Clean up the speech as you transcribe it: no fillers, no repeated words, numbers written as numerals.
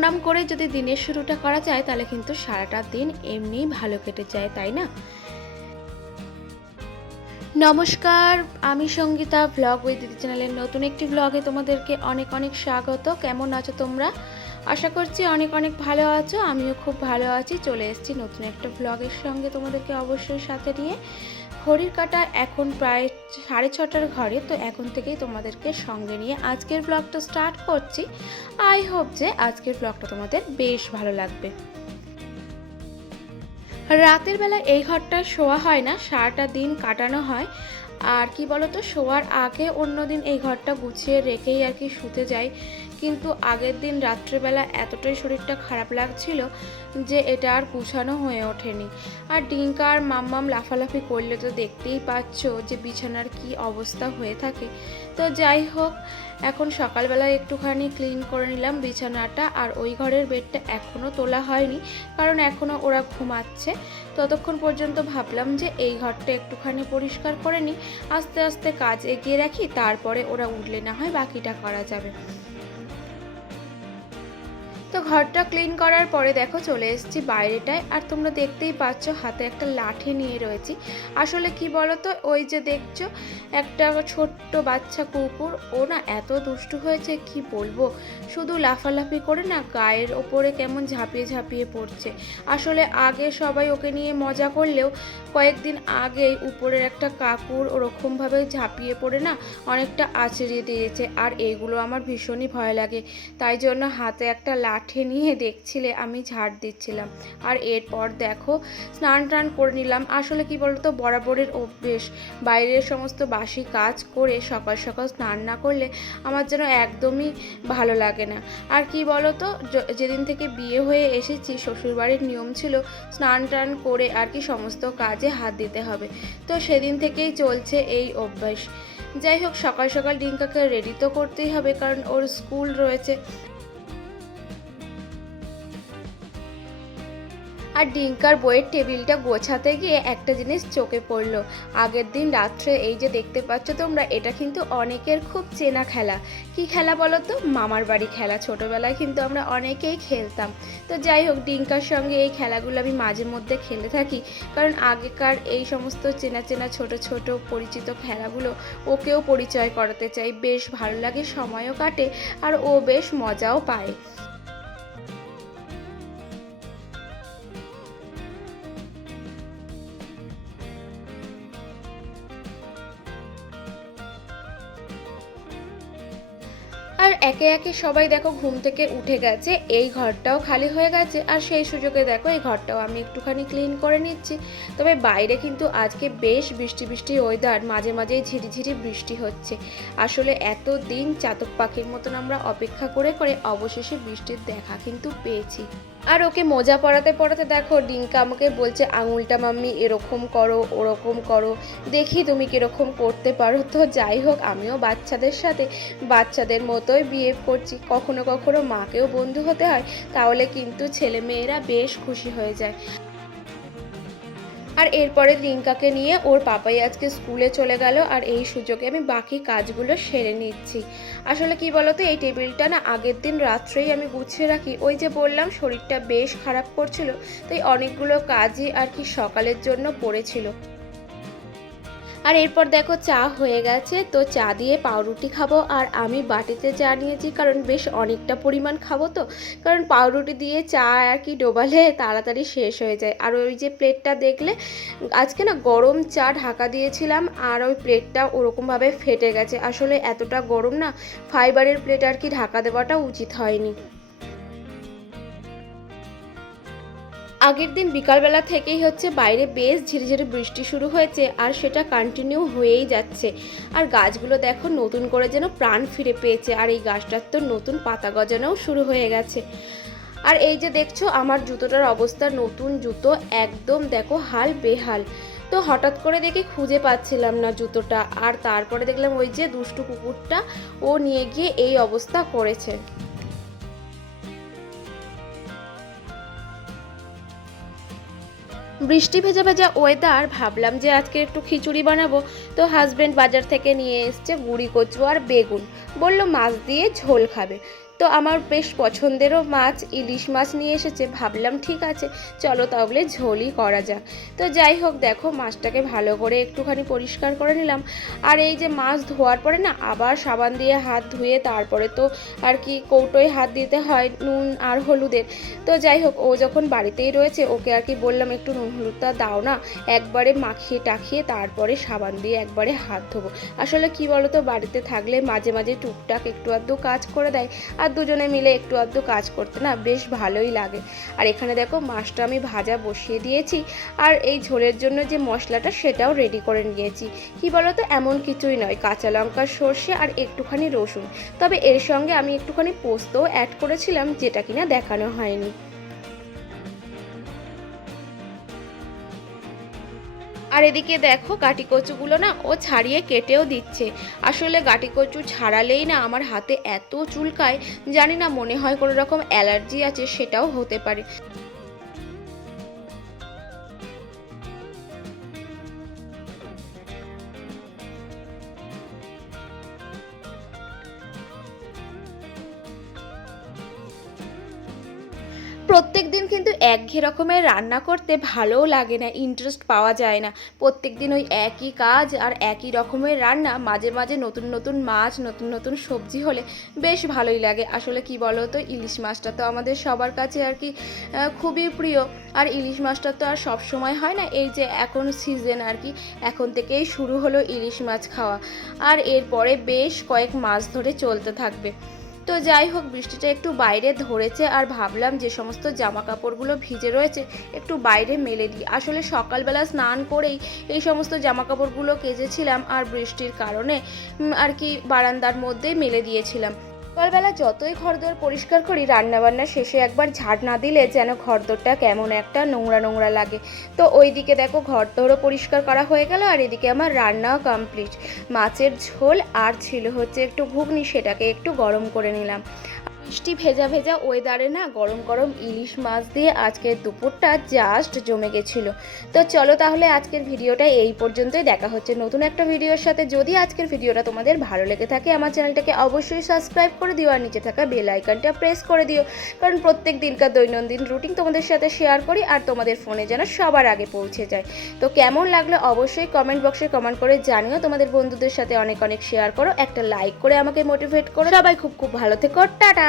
প্রণাম করে যদি দিনের শুরুটা করা যায় তাহলে কিন্তু সারাটা দিন এমনিই ভালো কেটে যায়, তাই না? নমস্কার, আমি সঙ্গীতা, ব্লগ উইথ দিদি চ্যানেলের নতুন একটি ব্লগে তোমাদেরকে অনেক অনেক স্বাগত। কেমন আছো তোমরা? আশা করছি অনেক অনেক ভালো আছো। আমিও খুব ভালো আছি। চলে এসেছি নতুন একটা ব্লগের সঙ্গে তোমাদেরকে অবশ্যই সাথে নিয়ে। ঘড়ির কাঁটা এখন প্রায় 6:30টার ঘরে, তো এখন থেকেই তোমাদেরকে সঙ্গে নিয়ে আজকের ব্লগটা স্টার্ট করছি। আই হোপ যে আজকের ব্লগটা তোমাদের বেশ ভালো লাগবে। রাতের বেলা এই ঘরটা শোয়া হয় না, সারাটা দিন কাটানো হয়। আর কি বলতো, শোয়ার আগে অন্যদিন এই ঘরটা গুছিয়ে রেখেই আর কি শুতে যাই, কিন্তু আগের দিন রাত্রেবেলা এতটাই শরীরটা খারাপ লাগছিল যে এটা আর গুছানো হয়ে ওঠেনি। আর ডিঙ্কা আর মাম্মাম লাফালাফি করলে তো দেখতেই পাচ্ছ যে বিছানার কি অবস্থা হয়ে থাকে। তো যাই হোক, এখন সকালবেলা একটুখানি ক্লিন করে নিলাম বিছানাটা, আর ওই ঘরের বেডটা এখনও তোলা হয়নি কারণ এখনও ওরা ঘুমাচ্ছে। ততক্ষণ পর্যন্ত ভাবলাম যে এই ঘরটা একটুখানি পরিষ্কার করে নিই, আস্তে আস্তে কাজ এগিয়ে রাখি, তারপরে ওরা উঠলে না হয় বাকিটা করা যাবে। তো ঘরটা ক্লিন করার পরে দেখো চলে এসেছি বাইরেটায়, আর তোমরা দেখতেই পাচ্ছ হাতে একটা লাঠি নিয়ে রয়েছি। আসলে কি বলো তো, ওই যে দেখছো একটা ছোট্ট বাচ্চা কুকুর, ও না এত দুষ্টু হয়েছে কি বলবো, শুধু লাফালাফি করে না গায়ের ওপরে কেমন ঝাঁপিয়ে ঝাঁপিয়ে পড়ছে। আসলে আগে সবাই ওকে নিয়ে মজা করলেও কয়েকদিন আগেই উপরের একটা কাকুর ওরকমভাবে ঝাঁপিয়ে পড়ে না অনেকটা আছড়িয়ে দিয়েছে, আর এইগুলো আমার ভীষণই ভয় লাগে। তাই জন্য হাতে একটা লাঠি নিয়ে দেখছিলে আমি ঝাড় দিচ্ছিলাম। আর এরপর দেখো স্নান টান করে নিলাম। আসলে কি বলতো, বরাবরের অভ্যেস বাইরের সমস্ত বাসি কাজ করে সকাল সকাল স্নান না করলে আমার যেন একদমই ভালো লাগে না। আর কি বলতো, যেদিন থেকে বিয়ে হয়ে এসেছি শ্বশুরবাড়ির নিয়ম ছিল স্নান টান করে আর কি সমস্ত কাজে হাত দিতে হবে, তো সেদিন থেকেই চলছে এই অভ্যাস। যাই হোক, সকাল সকাল ডিঙ্কাকে রেডি তো করতেই হবে কারণ ওর স্কুল রয়েছে। আর ডিঙ্কার বইয়ের টেবিলটা গোছাতে গিয়ে একটা জিনিস চোখে পড়লো। আগের দিন রাত্রে এই যে দেখতে পাচ্ছ তোমরা, এটা কিন্তু অনেকের খুব চেনা খেলা। কি খেলা বলো তো? মামার বাড়ি খেলা। ছোটোবেলায় কিন্তু আমরা অনেকেই খেলতাম। তো যাই হোক, ডিঙ্কার সঙ্গে এই খেলাগুলো আমি মাঝে মধ্যে খেলে থাকি, কারণ আগেকার এই সমস্ত চেনা চেনা ছোট ছোট পরিচিত খেলাগুলো ওকেও পরিচয় করাতে চাই। বেশ ভালো লাগে, সময়ও কাটে আর ও বেশ মজাও পায়। আর একে একে সবাই দেখো ঘুম থেকে উঠে গেছে, এই ঘরটাও খালি হয়ে গেছে, আর সেই সুযোগে দেখো এই ঘরটাও আমি একটুখানি ক্লিন করে নিচ্ছি। তবে বাইরে কিন্তু আজকে বেশ বৃষ্টি বৃষ্টি ওয়েদার, মাঝে মাঝেই ঝিরিঝিরি বৃষ্টি হচ্ছে। আসলে এত দিন চাতক পাখির মতন আমরা অপেক্ষা করে করে অবশেষে বৃষ্টির দেখা কিন্তু পেয়েছি। আর ওকে মোজা পরাতে পরাতে দেখো ডিঙ্কা আমাকে বলছে, আঙুলটা মাম্মি এরকম করো ওরকম করো, দেখি তুমি কীরকম করতে পারো। তো যাই হোক, আমিও বাচ্চাদের সাথে বাচ্চাদের মতোই বিহেভ করছি। কখনো কখনো মাকেও বন্ধু হতে হয়, তাহলে কিন্তু ছেলে মেয়েরা বেশ খুশি হয়ে যায়। আর এরপরে রিঙ্কাকে নিয়ে ওর পাপাই আজকে স্কুলে চলে গেল, আর এই সুযোগে আমি বাকি কাজগুলো সেরে নিচ্ছি। আসলে কি বলতো, এই টেবিলটা না আগের দিন রাত্রেই আমি গুছিয়ে রাখি। ওই যে বললাম শরীরটা বেশ খারাপ করছিল, তাই অনেকগুলো কাজই আর কি সকালের জন্য পড়েছিল। আর এরপর দেখো চা হয়ে গেছে, তো চা দিয়ে পাউরুটি খাবো। আর আমি বাটিতে চা নিয়েছি কারণ বেশ অনেকটা পরিমাণ খাবো, তো কারণ পাউরুটি দিয়ে চা আর কি ডোবালে তাড়াতাড়ি শেষ হয়ে যায়। আর ওই যে প্লেটটা দেখলে, আজকে না গরম চা ঢাকা দিয়েছিলাম আর ওই প্লেটটা ওরকমভাবে ফেটে গেছে। আসলে এতটা গরম না, ফাইবারের প্লেট আর কি ঢাকা দেওয়াটা উচিত হয়নি। আগের দিন বিকালবেলা থেকেই হচ্ছে বাইরে বেশ ঝিরিঝিরি বৃষ্টি শুরু হয়েছে, আর সেটা কন্টিনিউ হয়েই যাচ্ছে। আর গাছগুলো দেখো নতুন করে যেন প্রাণ ফিরে পেয়েছে, আর এই গাছটার তো নতুন পাতা গজানোও শুরু হয়ে গেছে। আর এই যে দেখছো আমার জুতোটার অবস্থা, নতুন জুতো একদম দেখো হাল বেহাল। তো হঠাৎ করে দেখি খুঁজে পাচ্ছিলাম না জুতোটা, আর তারপরে দেখলাম ওই যে দুষ্টু কুকুরটা ও নিয়ে গিয়ে এই অবস্থা করেছে। বৃষ্টি ভেজা ভেজা ওয়েদার, ভাবলাম যে আজকে একটু খিচুড়ি বানাবো। তো হাজব্যান্ড বাজার থেকে নিয়ে এসছে গুঁড়ি কচু আর বেগুন, বলল মাছ দিয়ে ঝোল খাবে। তো আমার বেশ পছন্দেরও মাছ, ইলিশ মাছ নিয়ে এসেছে। ভাবলাম ঠিক আছে চলো তাহলে ঝোলই করা যাক। তো যাই হোক দেখো মাছটাকে ভালো করে একটুখানি পরিষ্কার করে নিলাম। আর এই যে মাছ ধোয়ার পরে না আবার সাবান দিয়ে হাত ধুয়ে তারপরে তো আর কি কৌটোয় হাত দিতে হয় নুন আর হলুদের। তো যাই হোক ও যখন বাড়িতেই রয়েছে ওকে আর কি বললাম একটু নুন হলুদটা দাও না, একবারে মাখিয়ে টাখিয়ে তারপরে সাবান দিয়ে একবারে হাত ধোবো। আসলে কি বলতো বাড়িতে থাকলে মাঝে মাঝে টুকটাক একটু আধটু কাজ করে দেয়, আর দুজনে মিলে একটু আধটু কাজ করতে না বেশ ভালোই লাগে। আর এখানে দেখো মাছটা আমি ভাজা বসিয়ে দিয়েছি, আর এই ঝোলের জন্য যে মশলাটা সেটাও রেডি করে নিয়েছি। কি বলতো এমন কিছুই নয়, কাঁচা লঙ্কা, সর্ষে আর একটুখানি রসুন, তবে এর সঙ্গে আমি একটুখানি পোস্তও অ্যাড করেছিলাম যেটা কিনা দেখানো হয়নি। আর এদিকে দেখো গাটি কচুগুলো না ও ছাড়িয়ে কেটেও দিচ্ছে। আসলে গাটি কচু ছাড়ালেই না আমার হাতে এত চুলকায়, জানি না মনে হয় কোনো রকম অ্যালার্জি আছে, সেটাও হতে পারে। প্রত্যেক দিন কিন্তু একঘেয়ে রকমের রান্না করতে ভালোও লাগে না, ইন্টারেস্ট পাওয়া যায় না। প্রত্যেক দিন ওই একই কাজ আর একই রকমের রান্না, মাঝে মাঝে নতুন নতুন মাছ, নতুন নতুন সবজি হলে বেশ ভালোই লাগে। আসলে কি বলো তো ইলিশ মাছটা তো আমাদের সবার কাছে আর কি খুবই প্রিয়। আর ইলিশ মাছটা তো আর সব সময় হয় না, এই যে এখন সিজন আর কি, এখন থেকেই শুরু হলো ইলিশ মাছ খাওয়া, আর এরপরে বেশ কয়েক মাস ধরে চলতে থাকবে। তো যাই হোক বৃষ্টিটা একটু বাইরে ধরেছে, আর ভাবলাম যে সমস্ত জামা কাপড়গুলো ভিজে রয়েছে একটু বাইরে মেলে দিই। আসলে সকালবেলা স্নান করেই এই সমস্ত জামা কাপড়গুলো কেচেছিলাম, আর বৃষ্টির কারণে আর কি বারান্দার মধ্যেই মেলে দিয়েছিলাম। সকালবেলা যতই ঘরদোর পরিষ্কার করি রান্নাবান্না শেষে একবার ঝাড় না দিলে যেন ঘরদোরটা কেমন একটা নোংরা নোংরা লাগে। তো ওইদিকে দেখো ঘরদোরও পরিষ্কার করা হয়ে গেল, আর এদিকে আমার রান্নাও কমপ্লিট। মাছের ঝোল আর ছিল হচ্ছে একটু ঘুগনি, সেটাকে একটু গরম করে নিলাম। বৃষ্টি ভেজা ভেজা ওয়েদারে না গরম গরম ইলিশ মাছ দিয়ে আজকের দুপুরটা জাস্ট জমে গেছিলো। তো চলো তাহলে আজকের ভিডিওটা এই পর্যন্তই, দেখা হচ্ছে নতুন একটা ভিডিওর সাথে। যদি আজকের ভিডিওটা তোমাদের ভালো লেগে থাকে আমার চ্যানেলটাকে অবশ্যই সাবস্ক্রাইব করে দিও, আর নিচে থাকা বেল আইকনটা প্রেস করে দিও, কারণ প্রত্যেক দিনকার দৈনন্দিন রুটিন তোমাদের সাথে শেয়ার করি আর তোমাদের ফোনে যেন সবার আগে পৌঁছে যায়। তো কেমন লাগলো অবশ্যই কমেন্ট বক্সে কমেন্ট করে জানিও, তোমাদের বন্ধুদের সাথে অনেক অনেক শেয়ার করো, একটা লাইক করে আমাকে মোটিভেট করো। সবাই খুব খুব ভালো থেকো, টাটা।